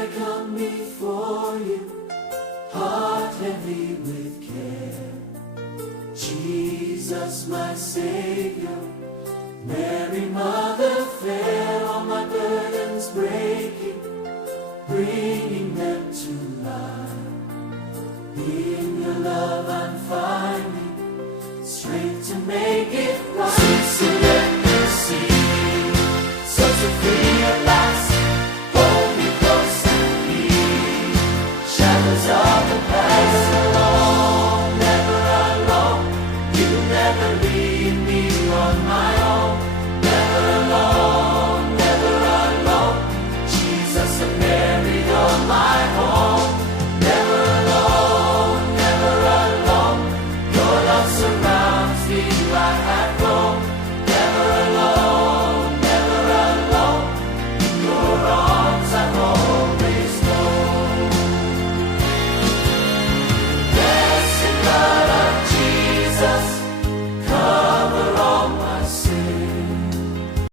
I come before you, heart heavy with care. Jesus, my Savior, Mary, Mother fair, all my burdens breaking, bringing them to life. In your love I'm finding strength to make it right.